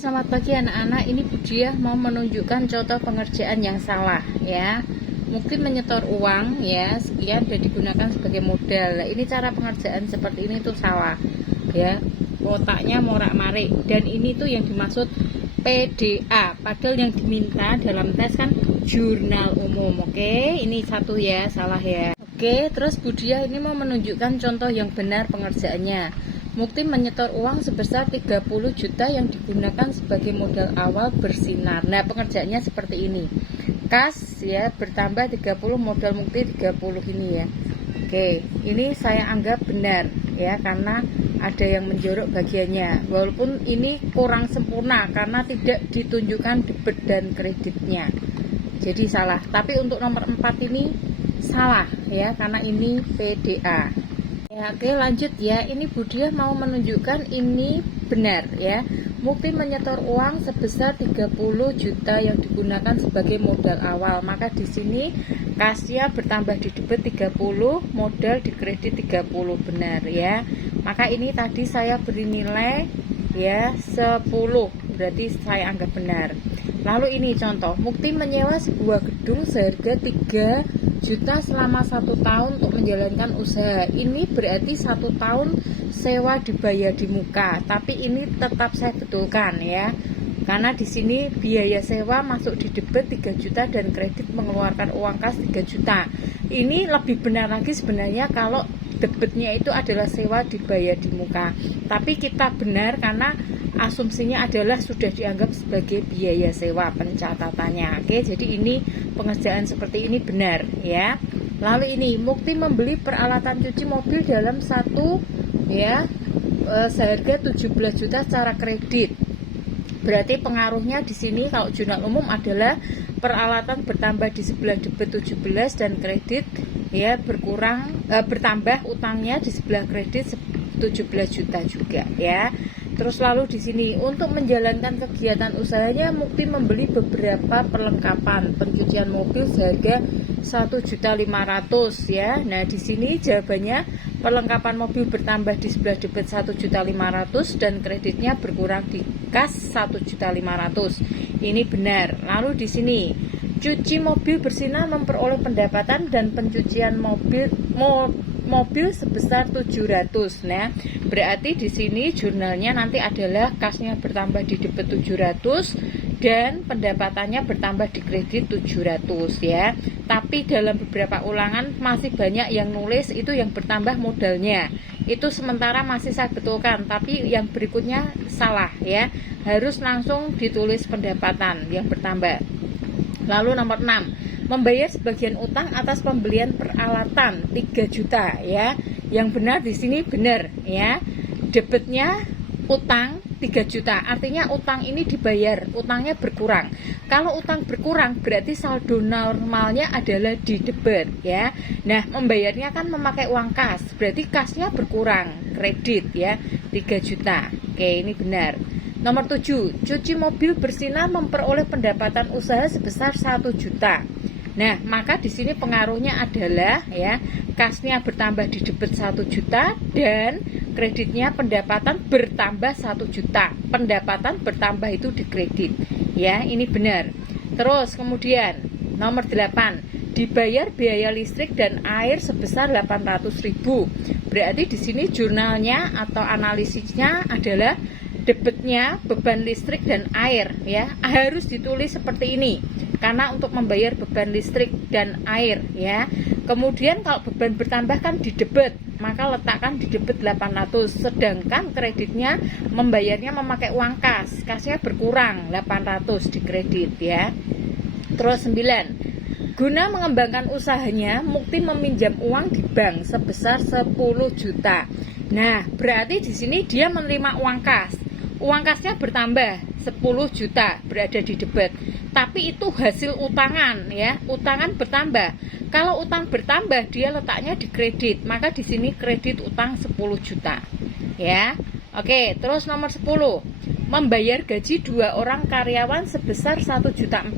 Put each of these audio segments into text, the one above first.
Selamat pagi anak-anak, ini Budiah mau menunjukkan contoh pengerjaan yang salah ya. Mungkin menyetor uang ya, sekian dan digunakan sebagai modal. Nah, ini cara pengerjaan seperti ini tuh salah ya. Kotaknya morak-marik dan ini tuh yang dimaksud PDA, padahal yang diminta dalam tes kan jurnal umum. Oke, ini satu ya, salah ya. Oke, terus Budiah ini mau menunjukkan contoh yang benar pengerjaannya. Mukti menyetor uang sebesar 30 juta yang digunakan sebagai modal awal bersinar. Nah, pengerjaannya seperti ini. Kas ya bertambah 30, modal Mukti 30 ini ya. Oke, ini saya anggap benar ya karena ada yang menjorok bagiannya. Walaupun ini kurang sempurna karena tidak ditunjukkan debit dan kreditnya. Jadi salah. Tapi untuk nomor 4 ini salah ya karena ini PDA. Ya, oke lanjut ya. Ini Budiah mau menunjukkan ini benar ya. Mukti menyetor uang sebesar 30 juta yang digunakan sebagai modal awal. Maka di sini kasnya bertambah di debit 30, modal di kredit 30 benar ya. Maka ini tadi saya beri nilai ya 10. Berarti saya anggap benar. Lalu ini contoh, Mukti menyewa sebuah gedung seharga 3 juta selama 1 tahun untuk menjalankan usaha. Ini berarti 1 tahun sewa dibayar di muka, tapi ini tetap saya betulkan ya. Karena di sini biaya sewa masuk di debit 3 juta dan kredit mengeluarkan uang kas 3 juta. Ini lebih benar lagi sebenarnya kalau debitnya itu adalah sewa dibayar di muka. Tapi kita benar karena asumsinya adalah sudah dianggap sebagai biaya sewa pencatatannya. Oke, jadi ini pengerjaan seperti ini benar ya. Lalu ini Mukti membeli peralatan cuci mobil dalam satu ya seharga 17 juta secara kredit. Berarti pengaruhnya di sini kalau jurnal umum adalah peralatan bertambah di sebelah debit 17 dan kredit ya bertambah utangnya di sebelah kredit 17 juta juga ya. Terus lalu di sini untuk menjalankan kegiatan usahanya Mukti membeli beberapa perlengkapan pencucian mobil seharga 1.500.000 ya. Nah, di sini jawabannya perlengkapan mobil bertambah di sebelah debit 1.500.000 dan kreditnya berkurang di kas 1.500.000. Ini benar. Lalu di sini cuci mobil bersinar memperoleh pendapatan dan pencucian mobil sebesar 700. Nah, berarti di sini jurnalnya nanti adalah kasnya bertambah di debit 700 dan pendapatannya bertambah di kredit 700 ya. Tapi dalam beberapa ulangan masih banyak yang nulis itu yang bertambah modalnya. Itu sementara masih saya betulkan, tapi yang berikutnya salah ya. Harus langsung ditulis pendapatan yang bertambah. Lalu nomor 6. Membayar sebagian utang atas pembelian peralatan 3 juta ya. Yang benar di sini benar ya. Debitnya utang 3 juta. Artinya utang ini dibayar, utangnya berkurang. Kalau utang berkurang berarti saldo normalnya adalah di debit ya. Nah, membayarnya kan memakai uang kas. Berarti kasnya berkurang, kredit ya 3 juta. Oke, ini benar. Nomor 7, cuci mobil bersinar memperoleh pendapatan usaha sebesar 1 juta. Nah, maka di sini pengaruhnya adalah ya, kasnya bertambah di debit 1 juta dan kreditnya pendapatan bertambah 1 juta. Pendapatan bertambah itu di kredit. Ya, ini benar. Terus kemudian nomor 8, dibayar biaya listrik dan air sebesar 800.000. Berarti di sini jurnalnya atau analisisnya adalah debitnya beban listrik dan air ya harus ditulis seperti ini karena untuk membayar beban listrik dan air ya. Kemudian kalau beban bertambah kan di debit, maka letakkan di debit 800, sedangkan kreditnya membayarnya memakai uang kas, kasnya berkurang 800 di kredit ya. Terus 9, guna mengembangkan usahanya Mukti meminjam uang di bank sebesar 10 juta. Nah, berarti di sini dia menerima uang kas. Uang kasnya bertambah 10 juta berada di debit. Tapi itu hasil utangan ya, utangan bertambah. Kalau utang bertambah dia letaknya di kredit, maka di sini kredit utang 10 juta. Ya. Oke, terus nomor 10. Membayar gaji 2 orang karyawan sebesar 1.400.000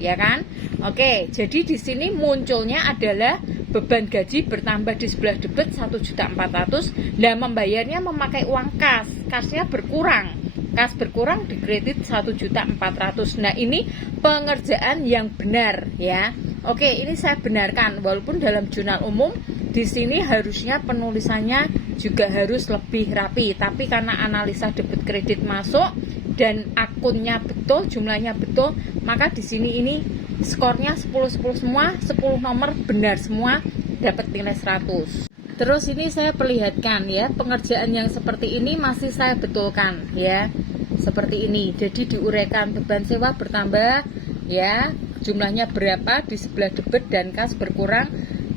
ya kan? Oke, jadi di sini munculnya adalah beban gaji bertambah di sebelah debit 1.400.000. Nah, membayarnya memakai uang kas. Kasnya berkurang kas berkurang dikredit 1.400.000. Nah, ini pengerjaan yang benar ya. Oke, ini saya benarkan walaupun dalam jurnal umum di sini harusnya penulisannya juga harus lebih rapi, tapi karena analisa debit kredit masuk dan akunnya betul, jumlahnya betul, maka di sini ini skornya 10-10 semua, 10 nomor benar semua, dapat nilai 100. Terus ini saya perlihatkan ya, pengerjaan yang seperti ini masih saya betulkan ya. Seperti ini. Jadi diuraikan beban sewa bertambah ya, jumlahnya berapa di sebelah debit dan kas berkurang,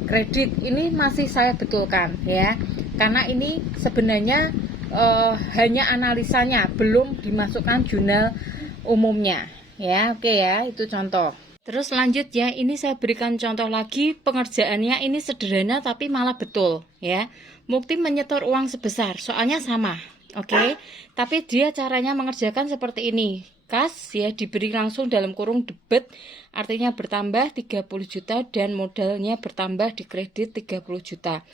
kredit ini masih saya betulkan ya. Karena ini sebenarnya hanya analisanya, belum dimasukkan jurnal umumnya ya. Oke ya, itu contoh. Terus lanjut ya, ini saya berikan contoh lagi, pengerjaannya ini sederhana tapi malah betul ya. Mukti menyetor uang sebesar, soalnya sama, oke. Tapi dia caranya mengerjakan seperti ini. Kas ya diberi langsung dalam kurung debit, artinya bertambah 30 juta dan modalnya bertambah di kredit 30 juta.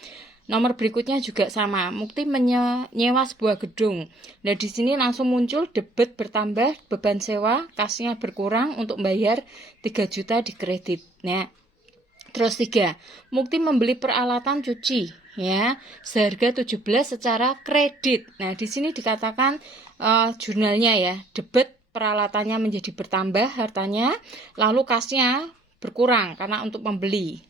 Nomor berikutnya juga sama, Mukti menyewa sebuah gedung. Nah, di sini langsung muncul debit bertambah, beban sewa, kasnya berkurang untuk bayar 3 juta di kredit. Nah, terus 3, Mukti membeli peralatan cuci ya, seharga 17 secara kredit. Nah, di sini dikatakan jurnalnya ya, debit peralatannya menjadi bertambah hartanya, lalu kasnya berkurang karena untuk membeli.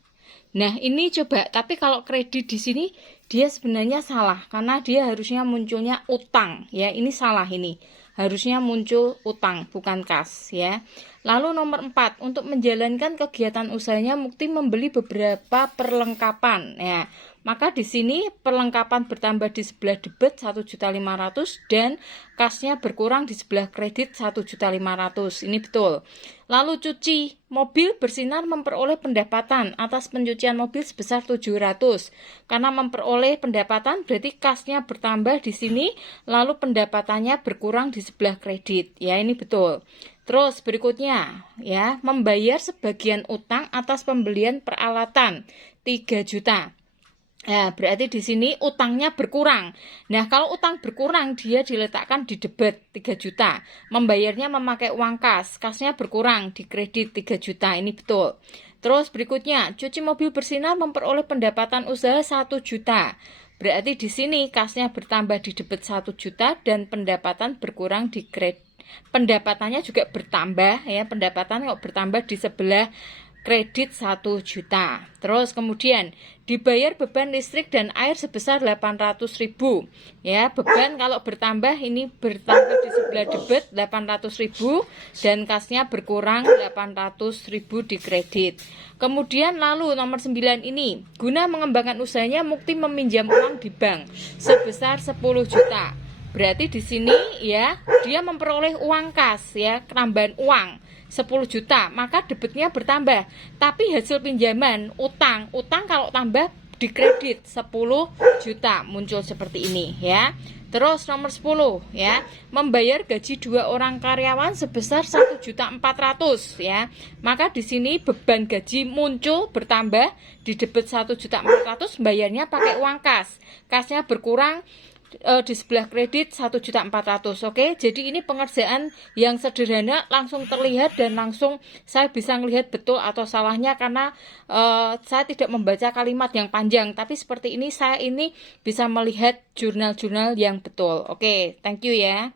Nah, ini coba, tapi kalau kredit di sini dia sebenarnya salah karena dia harusnya munculnya utang ya. Ini salah ini. Harusnya muncul utang bukan kas ya. Lalu nomor 4, untuk menjalankan kegiatan usahanya Mukti membeli beberapa perlengkapan ya. Maka di sini perlengkapan bertambah di sebelah debit 1.500.000 dan kasnya berkurang di sebelah kredit 1.500.000. Ini betul. Lalu cuci mobil bersinar memperoleh pendapatan atas pencucian mobil sebesar 700. Karena memperoleh pendapatan berarti kasnya bertambah di sini, lalu pendapatannya berkurang di sebelah kredit. Ya, ini betul. Terus berikutnya ya, membayar sebagian utang atas pembelian peralatan 3 juta. Nah, berarti di sini utangnya berkurang. Nah, kalau utang berkurang dia diletakkan di debit 3 juta. Membayarnya memakai uang kas. Kasnya berkurang di kredit 3 juta. Ini betul. Terus berikutnya, cuci mobil bersinar memperoleh pendapatan usaha 1 juta. Berarti di sini kasnya bertambah di debit 1 juta dan pendapatan berkurang di kredit. Pendapatannya juga bertambah ya, pendapatan kok bertambah di sebelah kredit 1 juta. Terus kemudian dibayar beban listrik dan air sebesar 800.000 ya. Beban kalau bertambah ini bertambah di sebelah debit 800.000 dan kasnya berkurang 800.000 di kredit. Kemudian lalu nomor 9 ini, guna mengembangkan usahanya Mukti meminjam uang di bank sebesar 10 juta. Berarti di sini ya dia memperoleh uang kas ya, penambahan uang 10 juta, maka debitnya bertambah. Tapi hasil pinjaman utang kalau tambah di kredit 10 juta muncul seperti ini ya. Terus nomor 10 ya, membayar gaji 2 orang karyawan sebesar 1.400.000 ya. Maka di sini beban gaji muncul bertambah di debit 1.400.000, bayarnya pakai uang kas. Kasnya berkurang di sebelah kredit 1.400.000. Oke, jadi ini pengerjaan yang sederhana, langsung terlihat dan langsung saya bisa melihat betul atau salahnya karena saya tidak membaca kalimat yang panjang, tapi seperti ini saya ini bisa melihat jurnal-jurnal yang betul. Oke, thank you ya.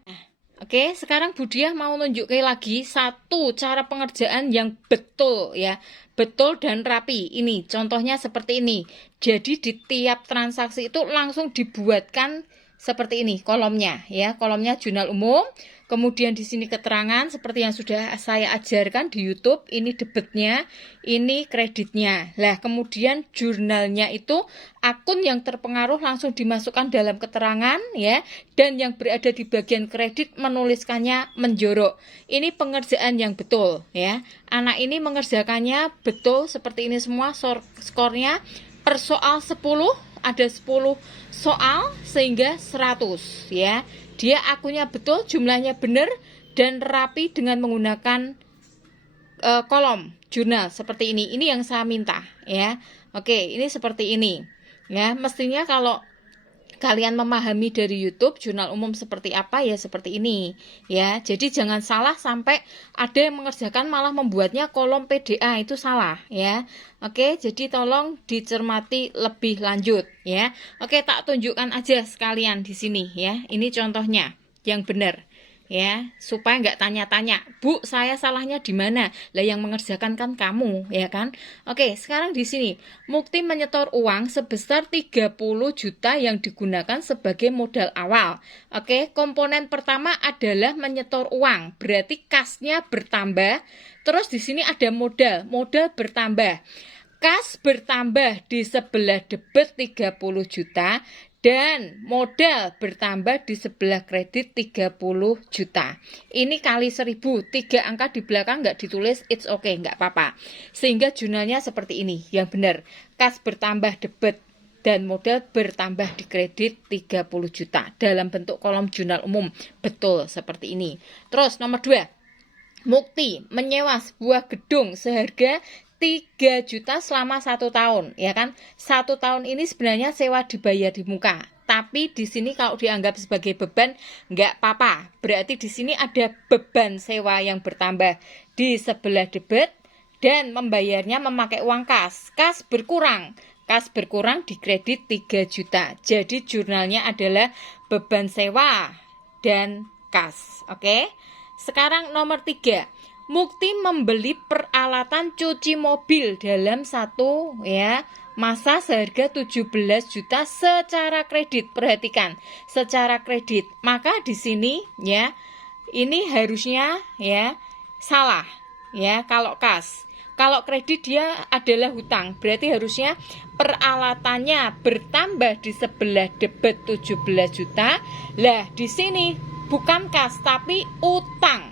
Oke, sekarang Budiah mau nunjukin lagi satu cara pengerjaan yang betul ya. Betul dan rapi. Ini contohnya seperti ini. Jadi di tiap transaksi itu langsung dibuatkan seperti ini kolomnya ya. Kolomnya jurnal umum. Kemudian di sini keterangan seperti yang sudah saya ajarkan di YouTube. Ini debitnya, ini kreditnya. Lah, kemudian jurnalnya itu akun yang terpengaruh langsung dimasukkan dalam keterangan ya, dan yang berada di bagian kredit menuliskannya menjorok. Ini pengerjaan yang betul ya. Anak ini mengerjakannya betul seperti ini semua, skornya per soal 10 ada 10 soal sehingga 100 ya. Dia akunnya betul, jumlahnya benar dan rapi dengan menggunakan kolom jurnal seperti ini. Ini yang saya minta ya. Oke, ini seperti ini. Ya, mestinya kalau kalian memahami dari YouTube jurnal umum seperti apa ya seperti ini ya. Jadi jangan salah sampai ada yang mengerjakan malah membuatnya kolom PDA, itu salah ya. Oke, jadi tolong dicermati lebih lanjut ya. Oke, tak tunjukkan aja sekalian di sini ya. Ini contohnya yang benar. Ya, supaya nggak tanya-tanya, Bu, saya salahnya di mana? Lah yang mengerjakan kan kamu, ya kan? Oke, sekarang di sini, Mukti menyetor uang sebesar 30 juta yang digunakan sebagai modal awal. Oke, komponen pertama adalah menyetor uang, berarti kasnya bertambah. Terus di sini ada modal bertambah. Kas bertambah di sebelah debit 30 juta. Dan modal bertambah di sebelah kredit 30 juta. Ini kali 1000, 3 angka di belakang nggak ditulis, it's okay, nggak apa-apa. Sehingga jurnalnya seperti ini, yang benar. Kas bertambah debit dan modal bertambah di kredit 30 juta. Dalam bentuk kolom jurnal umum, betul seperti ini. Terus nomor 2, Mukti menyewa sebuah gedung seharga 3 juta selama 1 tahun, ya kan? 1 tahun ini sebenarnya sewa dibayar di muka. Tapi di sini kalau dianggap sebagai beban, nggak apa-apa. Berarti di sini ada beban sewa yang bertambah di sebelah debit dan membayarnya memakai uang kas. Kas berkurang. Kas berkurang di kredit 3 juta. Jadi jurnalnya adalah beban sewa dan kas. Oke? Sekarang nomor 3. Mukti membeli peralatan cuci mobil dalam satu masa seharga 17 juta secara kredit. Perhatikan, secara kredit. Maka di sini ini harusnya salah kalau kas. Kalau kredit dia adalah hutang, berarti harusnya peralatannya bertambah di sebelah debit 17 juta. Lah, di sini bukan kas tapi utang.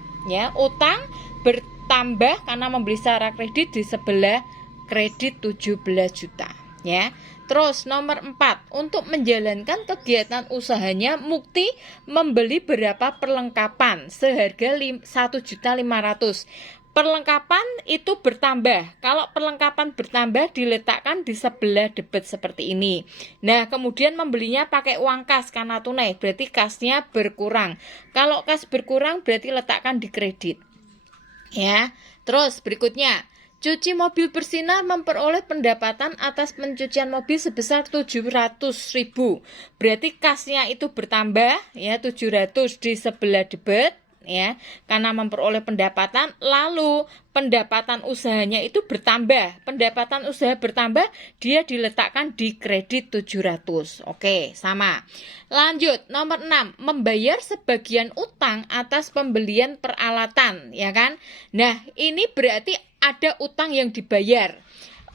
Utang bertambah karena membeli secara kredit di sebelah kredit 17 juta ya. Terus nomor 4, untuk menjalankan kegiatan usahanya Mukti membeli beberapa perlengkapan seharga 1.500.000. Perlengkapan itu bertambah. Kalau perlengkapan bertambah diletakkan di sebelah debit seperti ini. Nah, kemudian membelinya pakai uang kas karena tunai, berarti kasnya berkurang. Kalau kas berkurang berarti letakkan di kredit. Ya. Terus berikutnya, cuci mobil bersinar memperoleh pendapatan atas pencucian mobil sebesar 700.000. Berarti kasnya itu bertambah 700 di sebelah debit. Karena memperoleh pendapatan, lalu pendapatan usahanya itu bertambah. Pendapatan usaha bertambah, dia diletakkan di kredit 700. Oke, sama. Lanjut, nomor 6, membayar sebagian utang atas pembelian peralatan, ya kan? Nah, ini berarti ada utang yang dibayar.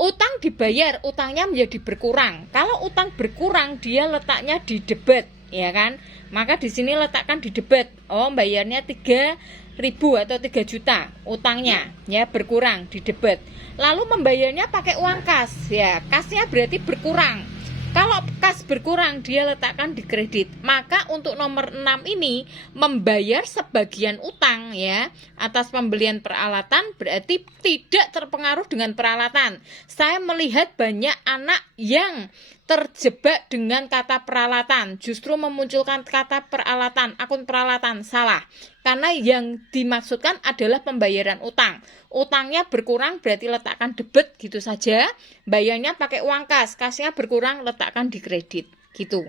Utang dibayar, utangnya menjadi berkurang. Kalau utang berkurang, dia letaknya di debit, ya kan? Maka di sini letakkan di debit. Oh, bayarnya 3.000 atau 3 juta utangnya, berkurang di debit. Lalu membayarnya pakai uang kas, kasnya berarti berkurang. Kalau kas berkurang, dia letakkan di kredit. Maka untuk nomor 6 ini membayar sebagian utang atas pembelian peralatan berarti tidak terpengaruh dengan peralatan. Saya melihat banyak anak yang terjebak dengan kata peralatan, justru memunculkan kata peralatan, akun peralatan, salah. Karena yang dimaksudkan adalah pembayaran utang. Utangnya berkurang berarti letakkan debit gitu saja. Bayarnya pakai uang kas, kasnya berkurang letakkan di kredit gitu.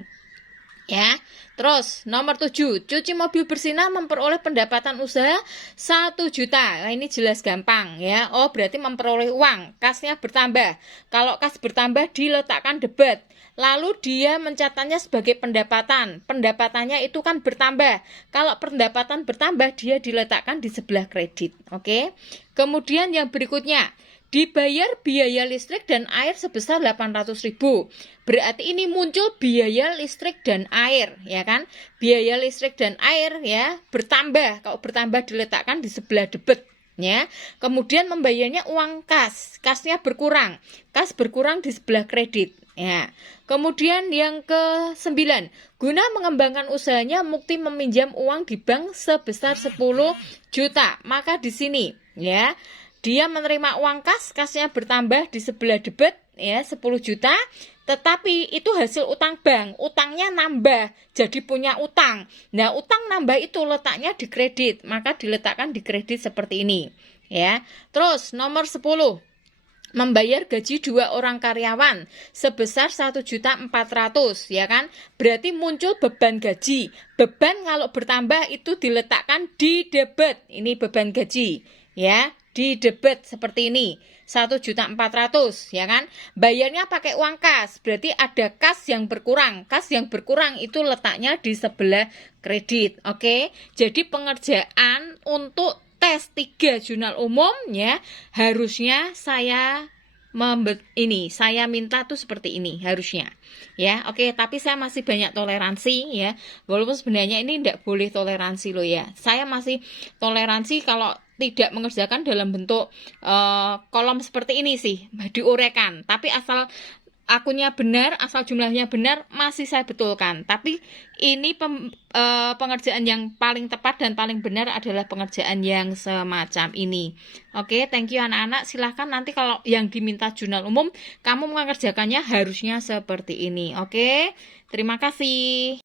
Ya. Terus nomor 7, cuci mobil bersinar memperoleh pendapatan usaha 1 juta. Nah, ini jelas gampang Oh, berarti memperoleh uang, kasnya bertambah. Kalau kas bertambah diletakkan debit. Lalu dia mencatatnya sebagai pendapatan. Pendapatannya itu kan bertambah. Kalau pendapatan bertambah dia diletakkan di sebelah kredit. Oke. Kemudian yang berikutnya, dibayar biaya listrik dan air sebesar 800.000. Berarti ini muncul biaya listrik dan air, ya kan? Biaya listrik dan air bertambah. Kalau bertambah diletakkan di sebelah debit. Kemudian membayarnya uang kas. Kasnya berkurang. Kas berkurang di sebelah kredit. Kemudian yang ke-9, guna mengembangkan usahanya Mukti meminjam uang di bank sebesar 10 juta. Maka di sini dia menerima uang kas, kasnya bertambah di sebelah debit, ya 10 juta, tetapi itu hasil utang bank, utangnya nambah, jadi punya utang. Nah, utang nambah itu letaknya di kredit, maka diletakkan di kredit seperti ini, ya. Terus nomor 10, membayar gaji 2 orang karyawan sebesar 1.400.000, ya kan? Berarti muncul beban gaji. Beban kalau bertambah itu diletakkan di debit. Ini beban gaji, ya, di debit seperti ini. 1.400.000, ya kan? Bayarnya pakai uang kas, berarti ada kas yang berkurang. Kas yang berkurang itu letaknya di sebelah kredit, oke? Jadi pengerjaan untuk tes 3 jurnal umum, ya, harusnya saya minta tuh seperti ini harusnya, ya. Oke, tapi saya masih banyak toleransi, ya, walaupun sebenarnya ini tidak boleh toleransi loh, ya. Saya masih toleransi kalau tidak mengerjakan dalam bentuk kolom seperti ini sih, diuraikan, tapi asal akunnya benar, asal jumlahnya benar, masih saya betulkan. Tapi ini pengerjaan yang paling tepat dan paling benar adalah pengerjaan yang semacam ini. Oke, thank you anak-anak. Silahkan nanti kalau yang diminta jurnal umum, kamu mengerjakannya harusnya seperti ini. Oke, terima kasih.